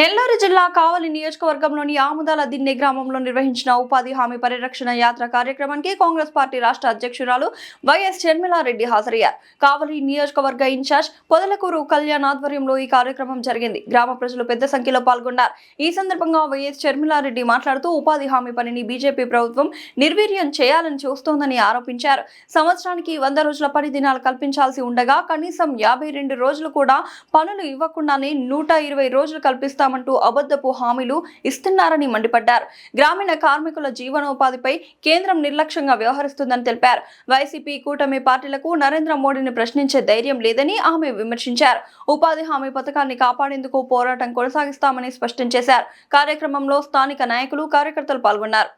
నెల్లూరు జిల్లా కావలి నియోజకవర్గంలోని ఆముదాల దిన్నె గ్రామంలో నిర్వహించిన ఉపాధి హామీ పరిరక్షణ యాత్ర కార్యక్రమానికి కాంగ్రెస్ పార్టీ రాష్ట్ర అధ్యక్షురాలు వైఎస్ షర్మిలారెడ్డి హాజరయ్యారు. కావలి నియోజకవర్గ ఇన్ఛార్జ్ పొదలకూరు కళ్యాణ్ ఆధ్వర్యంలో ఈ కార్యక్రమం జరిగింది. గ్రామ ప్రజలు పెద్ద సంఖ్యలో పాల్గొన్నారు. ఈ సందర్భంగా వైఎస్ షర్మిలారెడ్డి మాట్లాడుతూ ఉపాధి హామీ పనిని బీజేపీ ప్రభుత్వం నిర్వీర్యం చేయాలని చూస్తోందని ఆరోపించారు. సంవత్సరానికి 100 రోజుల పని దినాలు కల్పించాల్సి ఉండగా కనీసం 52 రోజులు కూడా పనులు ఇవ్వకుండానే 120 రోజులు కల్పిస్తారు అంటూ అబద్ధపు హామీలు ఇస్తున్నారని మండిపడ్డారు. గ్రామీణ కార్మికుల జీవనోపాధిపై కేంద్రం నిర్లక్ష్యంగా వ్యవహరిస్తుందని తెలిపారు. వైసీపీ కూటమి పార్టీలకు నరేంద్ర మోడీని ప్రశ్నించే ధైర్యం లేదని ఆమె విమర్శించారు. ఉపాధి హామీ పథకాన్ని కాపాడేందుకు పోరాటం కొనసాగిస్తామని స్పష్టం చేశారు. కార్యక్రమంలో స్థానిక నాయకులు, కార్యకర్తలు పాల్గొన్నారు.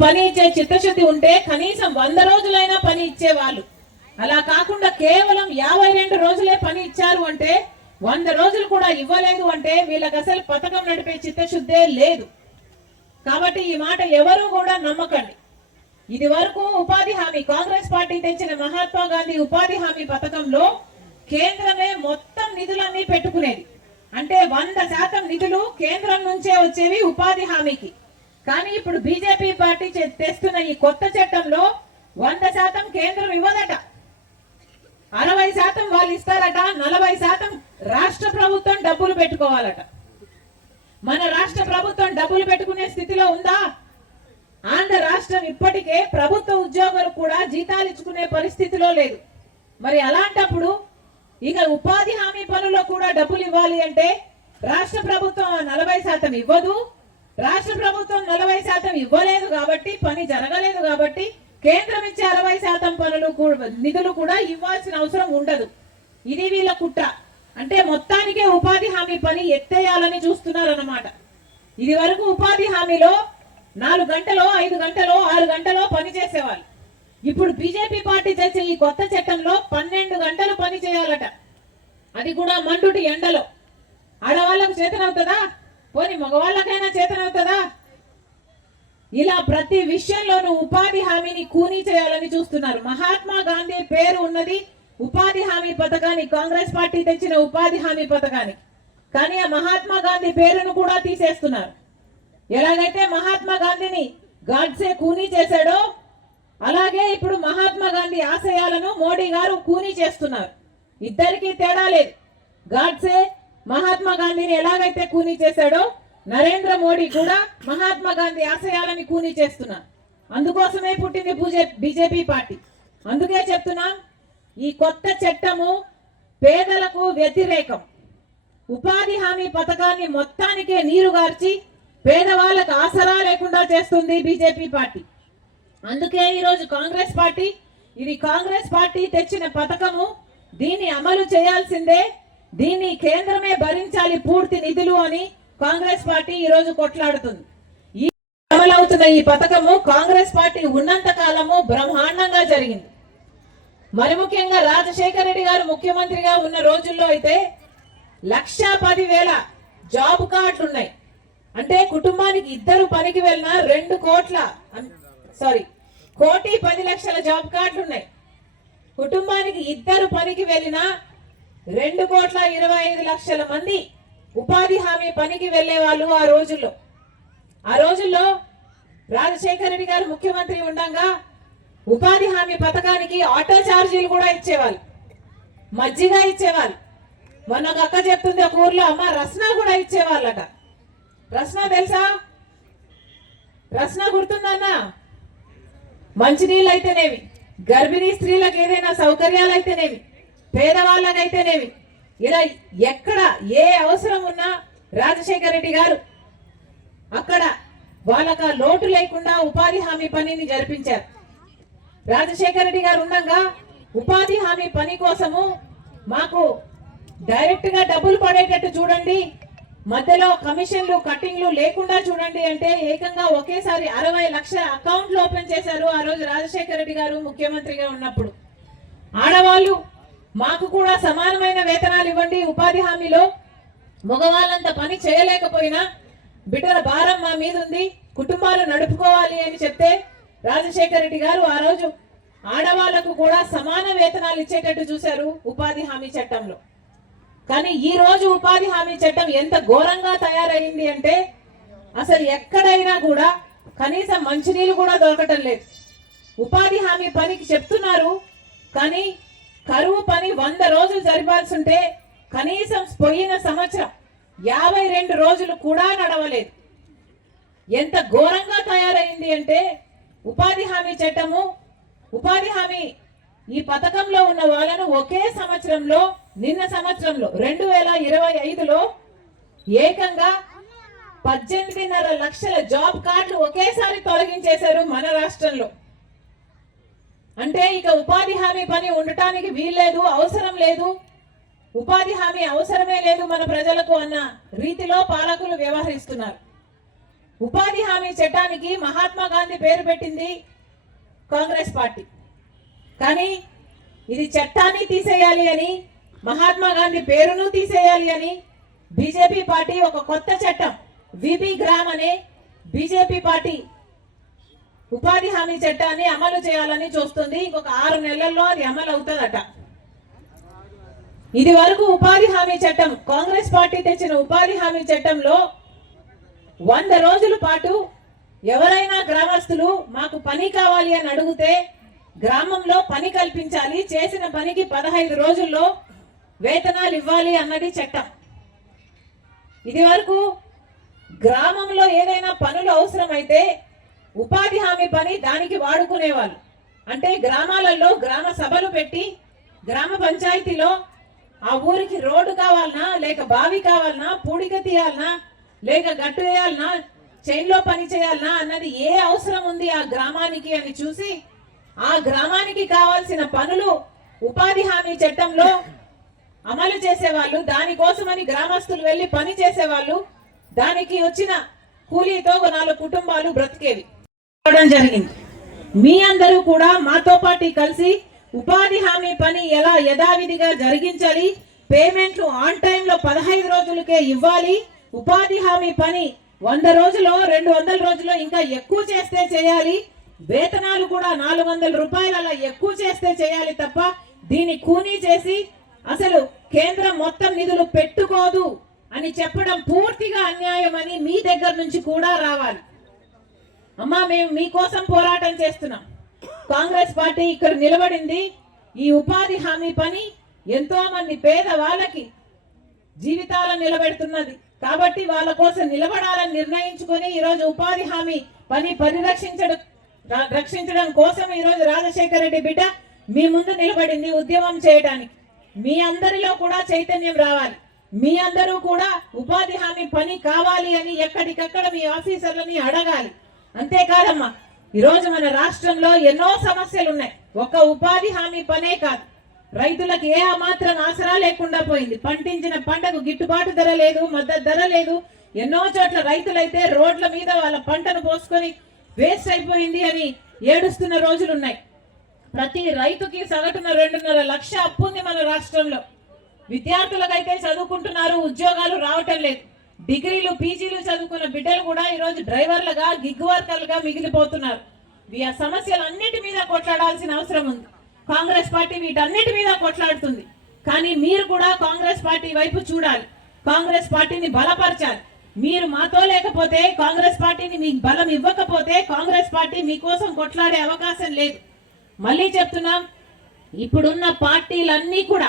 పని ఇచ్చే చిత్తశుద్ధి ఉంటే కనీసం 100 రోజులైనా పని ఇచ్చేవాళ్ళు. అలా కాకుండా కేవలం 52 రోజులే పని ఇచ్చారు అంటే 100 రోజులు కూడా ఇవ్వలేదు అంటే వీళ్ళకి అసలు పథకం నడిపే చిత్తశుద్ధే లేదు. కాబట్టి ఈ మాట ఎవరు కూడా నమ్మకండి. ఇది వరకు ఉపాధి హామీ కాంగ్రెస్ పార్టీ తెచ్చిన మహాత్మా గాంధీ ఉపాధి హామీ పథకంలో కేంద్రమే మొత్తం నిధులన్నీ పెట్టుకునేది. అంటే 100% నిధులు కేంద్రం నుంచే వచ్చేవి ఉపాధి హామీకి. కానీ ఇప్పుడు బీజేపీ పార్టీ తెస్తున్న ఈ కొత్త చట్టంలో 100% కేంద్రం ఇవ్వదట, 60% వాళ్ళు ఇస్తారట, 40% రాష్ట్ర ప్రభుత్వం డబ్బులు పెట్టుకోవాలట. మన రాష్ట్ర ప్రభుత్వం డబ్బులు పెట్టుకునే స్థితిలో ఉందా? ఆంధ్ర రాష్ట్రం ఇప్పటికే ప్రభుత్వ ఉద్యోగులు కూడా జీతాలు ఇచ్చుకునే పరిస్థితిలో లేదు. మరి అలాంటప్పుడు ఇక ఉపాధి హామీ పనుల్లో కూడా డబ్బులు ఇవ్వాలి అంటే రాష్ట్ర ప్రభుత్వం 40% ఇవ్వదు. రాష్ట్ర ప్రభుత్వం 40% ఇవ్వలేదు కాబట్టి, పని జరగలేదు కాబట్టి కేంద్రం ఇచ్చే 60% పనులు నిధులు కూడా ఇవ్వాల్సిన అవసరం ఉండదు. ఇది వీళ్ళ కుట్ర. అంటే మొత్తానికే ఉపాధి హామీ పని ఎత్తేయాలని చూస్తున్నారు అన్నమాట. ఇది వరకు ఉపాధి హామీలో 4 గంటలో 5 గంటలో 6 గంటలో పని చేసేవాళ్ళు. ఇప్పుడు బీజేపీ పార్టీ చేసే ఈ కొత్త చట్టంలో 12 గంటలు పని చేయాలట. అది కూడా మండుటి ఎండలో. ఆడవాళ్ళకు చేతనవుతుందా? పోనీ మగవాళ్ళకైనా చేతనవుతుందా? ఇలా ప్రతి విషయంలోనూ ఉపాధి హామీని కూనీ చేయాలని చూస్తున్నారు. మహాత్మా గాంధీ పేరు ఉన్నది ఉపాధి హామీ పథకానికి, కాంగ్రెస్ పార్టీ తెచ్చిన ఉపాధి హామీ పథకానికి. కానీ ఆ మహాత్మా గాంధీ పేరును కూడా తీసేస్తున్నారు. ఎలాగైతే మహాత్మా గాంధీని గాడ్సే కూనీ చేశాడో అలాగే ఇప్పుడు మహాత్మా గాంధీ ఆశయాలను మోడీ గారు కూనీ చేస్తున్నారు. ఇద్దరికీ తేడా లేదు. గాడ్సే మహాత్మా గాంధీని ఎలాగైతే కూనీ చేశాడో నరేంద్ర మోడీ కూడా మహాత్మా గాంధీ ఆశయాలని కూనీ చేస్తున్నారు. అందుకోసమే పుట్టింది బీజేపీ పార్టీ. అందుకే చెప్తున్నాం, ఈ కొత్త చట్టము పేదలకు వ్యతిరేకం. ఉపాధి హామీ పథకాన్ని మొత్తానికే నీరుగార్చి పేదవాళ్ళకు ఆసరా లేకుండా చేస్తుంది బీజేపీ పార్టీ. అందుకే ఈరోజు కాంగ్రెస్ పార్టీ, ఇది కాంగ్రెస్ పార్టీ తెచ్చిన పథకము, దీన్ని అమలు చేయాల్సిందే, దీన్ని కేంద్రమే భరించాలి పూర్తి నిధులు అని కాంగ్రెస్ పార్టీ ఈరోజు కొట్లాడుతుంది. ఈ అమలవుతున్న ఈ పథకము కాంగ్రెస్ పార్టీ ఉన్నంత కాలము బ్రహ్మాండంగా జరిగింది. మరి ముఖ్యంగా రాజశేఖర రెడ్డి గారు ముఖ్యమంత్రిగా ఉన్న రోజుల్లో అయితే 1,10,000 జాబ్ కార్డులు ఉన్నాయి. అంటే కుటుంబానికి ఇద్దరు పనికి వెళ్ళిన 1,10,00,000 జాబ్ కార్డులు ఉన్నాయి. కుటుంబానికి ఇద్దరు పనికి వెళ్ళిన 2,25,00,000 మంది ఉపాధి హామీ పనికి వెళ్లే వాళ్ళు ఆ రోజుల్లో రాజశేఖర రెడ్డి గారు ముఖ్యమంత్రి ఉండగా ఉపాధి హామీ పథకానికి ఆటో ఛార్జీలు కూడా ఇచ్చేవాళ్ళు, మజ్జిగ ఇచ్చేవాళ్ళు. మొన్న ఒక అక్క చెప్తుంది, ఒక ఊర్లో అమ్మ రస్నా కూడా ఇచ్చేవాళ్ళట. రస్నా తెలుసా? రస్నా గుర్తుందన్నా? మంచినీళ్ళు అయితేనేవి, గర్భిణీ స్త్రీలకు ఏదైనా సౌకర్యాలు అయితేనేవి, పేదవాళ్ళకైతేనేవి, ఇలా ఎక్కడ ఏ అవసరం ఉన్నా రాజశేఖర రెడ్డి గారు అక్కడ వాళ్ళకి లోటు లేకుండా ఉపాధి హామీ పనిని జరిపించారు. రాజశేఖర రెడ్డి గారు ఉండగా ఉపాధి హామీ పని కోసము మాకు డైరెక్ట్ గా డబ్బులు పడేటట్టు చూడండి, మధ్యలో కమిషన్లు కట్టింగ్లు లేకుండా చూడండి అంటే ఏకంగా ఒకేసారి 60 లక్షల అకౌంట్లు ఓపెన్ చేశారు ఆ రోజు రాజశేఖర రెడ్డి గారు ముఖ్యమంత్రిగా ఉన్నప్పుడు. ఆడవాళ్ళు మాకు కూడా సమానమైన వేతనాలు ఇవ్వండి, ఉపాధి హామీలో మగవాళ్ళంత పని చేయలేకపోయినా బిడ్డల భారం మా మీద ఉంది, కుటుంబాలు నడుపుకోవాలి అని చెప్తే రాజశేఖర రెడ్డి గారు ఆ రోజు ఆడవాళ్లకు కూడా సమాన వేతనాలు ఇచ్చేటట్టు చూశారు ఉపాధి హామీ చట్టంలో. కానీ ఈ రోజు ఉపాధి హామీ చట్టం ఎంత ఘోరంగా తయారైంది అంటే అసలు ఎక్కడైనా కూడా కనీసం మంచినీళ్ళు కూడా దొరకటం లేదు. ఉపాధి హామీ పనికి చెప్తున్నారు కానీ కరువు పని 100 రోజులు జరిపాల్సి ఉంటే కనీసం పోయిన సంవత్సరం 52 రోజులు కూడా నడవలేదు. ఎంత ఘోరంగా తయారైంది అంటే ఉపాధి హామీ చట్టము, ఉపాధి హామీ ఈ పథకంలో ఉన్న వాళ్ళను ఒకే సంవత్సరంలో, నిన్న సంవత్సరంలో 2025లో ఏకంగా 18.5 లక్షల జాబ్ కార్డులు ఒకేసారి తొలగించేశారు మన రాష్ట్రంలో. అంటే ఇక ఉపాధి హామీ పని ఉండటానికి వీల్లేదు, అవసరం లేదు, ఉపాధి హామీ అవసరమే లేదు మన ప్రజలకు అన్న రీతిలో పాలకులు వ్యవహరిస్తున్నారు. ఉపాధి హామీ చట్టానికి మహాత్మా గాంధీ పేరు పెట్టింది కాంగ్రెస్ పార్టీ. కానీ ఇది చట్టాన్ని తీసేయాలి అని, మహాత్మా గాంధీ పేరును తీసేయాలి అని బీజేపీ పార్టీ ఒక కొత్త చట్టం విబి గ్రామ్ అనే బీజేపీ పార్టీ ఉపాధి హామీ చట్టాన్ని అమలు చేయాలని చూస్తుంది. ఇంకొక 6 నెలల్లో అది అమలు అవుతుందట. ఇది వరకు ఉపాధి హామీ చట్టం, కాంగ్రెస్ పార్టీ తెచ్చిన ఉపాధి హామీ చట్టంలో 100 రోజుల పాటు ఎవరైనా గ్రామస్తులు మాకు పని కావాలి అని అడిగితే గ్రామంలో పని కల్పించాలి, చేసిన పనికి 15 రోజుల్లో వేతనాలు ఇవ్వాలి అన్నది చట్టం. ఇది వరకు గ్రామంలో ఏదైనా పనులు అవసరమైతే ఉపాధి హామీ పని దానికి వాడుకునేవాళ్ళు. అంటే గ్రామాలలో గ్రామ సభలు పెట్టి గ్రామ పంచాయతీలో ఆ ఊరికి రోడ్డు కావాలనా, లేక బావి కావాలనా, పూడిక తీయాలనా, లేక గట్టు వేయాలనా, చైన్లో పని చేయాలనా అన్నది ఏ అవసరం ఉంది ఆ గ్రామానికి అని చూసి ఆ గ్రామానికి కావాల్సిన పనులు ఉపాధి హామీ చట్టంలో అమలు చేసేవాళ్ళు. దానికోసమని గ్రామస్తులు వెళ్లి పని చేసేవాళ్ళు. దానికి వచ్చిన కూలీతో 4 కుటుంబాలు బ్రతికేవి జరిగింది. మీ అందరూ కూడా మాతో పాటు కలిసి ఉపాధి హామీ పని ఎలా యథావిధిగా జరిగించాలి, పేమెంట్లు ఆన్ టైంలో 15 రోజులకే ఇవ్వాలి, ఉపాధి హామీ పని 100 రోజుల్లో 200 రోజుల్లో ఇంకా ఎక్కువ చేస్తే చేయాలి, వేతనాలు కూడా 400 రూపాయలు అలా ఎక్కువ చేస్తే చేయాలి తప్ప దీన్ని కూనీ చేసి అసలు కేంద్రం మొత్తం నిధులు పెట్టుకోదు అని చెప్పడం పూర్తిగా అన్యాయం అని మీ దగ్గర నుంచి కూడా రావాలి. అమ్మా, మేము మీకోసం పోరాటం చేస్తున్నాం. కాంగ్రెస్ పార్టీ ఇక్కడ నిలబడింది. ఈ ఉపాధి హామీ పని ఎంతో మంది పేద వాళ్ళకి జీవితాలను నిలబెడుతున్నది కాబట్టి వాళ్ళ కోసం నిలబడాలని నిర్ణయించుకొని ఈరోజు ఉపాధి హామీ పని రక్షించడం కోసం ఈరోజు రాజశేఖర రెడ్డి బిడ్డ మీ ముందు నిలబడింది ఉద్యమం చేయడానికి. మీ అందరిలో కూడా చైతన్యం రావాలి. మీ అందరూ కూడా ఉపాధి హామీ పని కావాలి అని ఎక్కడికక్కడ మీ ఆఫీసర్లని అడగాలి. అంతేకాదమ్మా, ఈరోజు మన రాష్ట్రంలో ఎన్నో సమస్యలు ఉన్నాయి. ఒక ఉపాధి హామీ పనే కాదు, రైతులకు ఏ మాత్రం ఆసరా లేకుండా పోయింది. పండించిన పంటకు గిట్టుబాటు ధర లేదు, మద్దతు ధర లేదు. ఎన్నో చోట్ల రైతులైతే రోడ్ల మీద వాళ్ళ పంటను పోసుకొని వేస్ట్ అయిపోయింది అని ఏడుస్తున్న రోజులున్నాయి. ప్రతి రైతుకి సగటున 2.5 లక్షల అప్పు ఉంది మన రాష్ట్రంలో. విద్యార్థులకైతే చదువుకుంటున్నారు, ఉద్యోగాలు రావటం లేదు. డిగ్రీలు పీజీలు చదువుకున్న బిడ్డలు కూడా ఈరోజు డ్రైవర్లుగా గిగ్ వర్కర్లుగా మిగిలిపోతున్నారు. ఆ సమస్యలన్నిటి మీద కొట్లాడాల్సిన అవసరం ఉంది. కాంగ్రెస్ పార్టీ వీటన్నిటి మీద కొట్లాడుతుంది. కానీ మీరు కూడా కాంగ్రెస్ పార్టీ వైపు చూడాలి, కాంగ్రెస్ పార్టీని బలపరచాలి. మీరు మాతో లేకపోతే, కాంగ్రెస్ పార్టీని మీకు బలం ఇవ్వకపోతే కాంగ్రెస్ పార్టీ మీకోసం కొట్లాడే అవకాశం లేదు. మళ్ళీ చెప్తున్నాం, ఇప్పుడున్న పార్టీలన్నీ కూడా,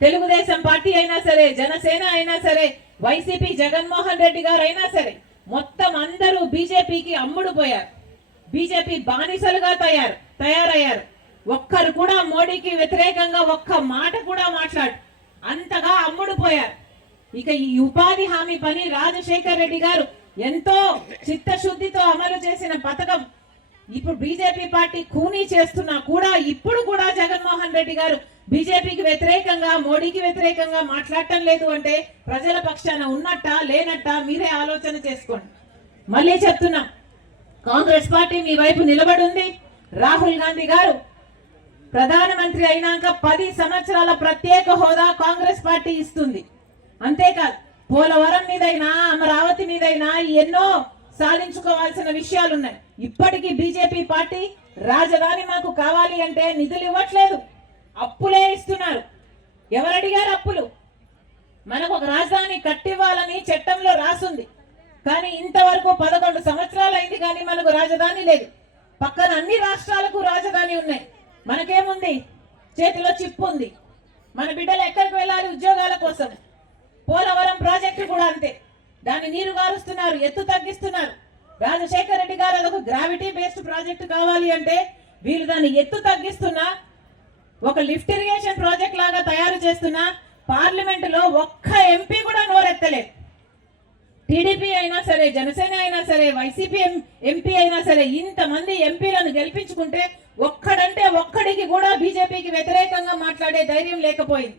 తెలుగుదేశం పార్టీ అయినా సరే, జనసేన అయినా సరే, వైసీపీ జగన్మోహన్ రెడ్డి గారు అయినా సరే, మొత్తం అందరూ బీజేపీకి అమ్ముడు పోయారు. బీజేపీ బానిసలుగా తయారయ్యారు. ఒక్కరు కూడా మోడీకి వ్యతిరేకంగా ఒక్క మాట కూడా మాట్లాడు, అంతగా అమ్ముడు పోయారు. ఇక ఈ ఉపాధి హామీ పని రాజశేఖర్ రెడ్డి గారు ఎంతో చిత్తశుద్ధితో అమలు చేసిన పథకం ఇప్పుడు బీజేపీ పార్టీ కూనీ చేస్తున్నా కూడా ఇప్పుడు కూడా జగన్మోహన్ రెడ్డి గారు బీజేపీకి వ్యతిరేకంగా, మోడీకి వ్యతిరేకంగా మాట్లాడటం లేదు అంటే ప్రజల పక్షాన ఉన్నట్ట లేనట్ట మీరే ఆలోచన చేసుకోండి. మళ్ళీ చెప్తున్నాం, కాంగ్రెస్ పార్టీ మీ వైపు నిలబడి ఉంది. రాహుల్ గాంధీ గారు ప్రధానమంత్రి అయినాక 10 సంవత్సరాల ప్రత్యేక హోదా కాంగ్రెస్ పార్టీ ఇస్తుంది. అంతేకాదు, పోలవరం మీదైనా, అమరావతి మీదైనా ఎన్నో సాధించుకోవాల్సిన విషయాలున్నాయి. ఇప్పటికీ బీజేపీ పార్టీ రాజధాని మాకు కావాలి అంటే నిధులు ఇవ్వట్లేదు, అప్పులే ఇస్తున్నారు. ఎవరు అడిగారు అప్పులు? మనకు ఒక రాజధాని కట్టివ్వాలని చట్టంలో రాసుంది. కానీ ఇంతవరకు 11 సంవత్సరాలు అయింది కానీ మనకు రాజధాని లేదు. పక్కన అన్ని రాష్ట్రాలకు రాజధాని ఉన్నాయి, మనకేముంది? చేతిలో చిప్పు ఉంది. మన బిడ్డలు ఎక్కడికి వెళ్ళాలి ఉద్యోగాల కోసం? పోలవరం ప్రాజెక్టు కూడా అంతే, దాన్ని నీరు గారుస్తున్నారు, ఎత్తు తగ్గిస్తున్నారు. రాజశేఖర రెడ్డి గారు అదొక గ్రావిటీ బేస్డ్ ప్రాజెక్టు కావాలి అంటే వీళ్ళు దాన్ని ఎత్తు తగ్గిస్తున్నా, ఒక లిఫ్ట్ ఇరిగేషన్ ప్రాజెక్ట్ లాగా తయారు చేస్తున్నా పార్లమెంట్ లో ఒక్క ఎంపీ కూడా నోరెత్తలేదు. టీడీపీ అయినా సరే, జనసేన అయినా సరే, వైసీపీ ఎంపీ అయినా సరే, ఇంతమంది ఎంపీలను గెలిపించుకుంటే ఒక్కడంటే ఒక్కడికి కూడా బీజేపీకి వ్యతిరేకంగా మాట్లాడే ధైర్యం లేకపోయింది.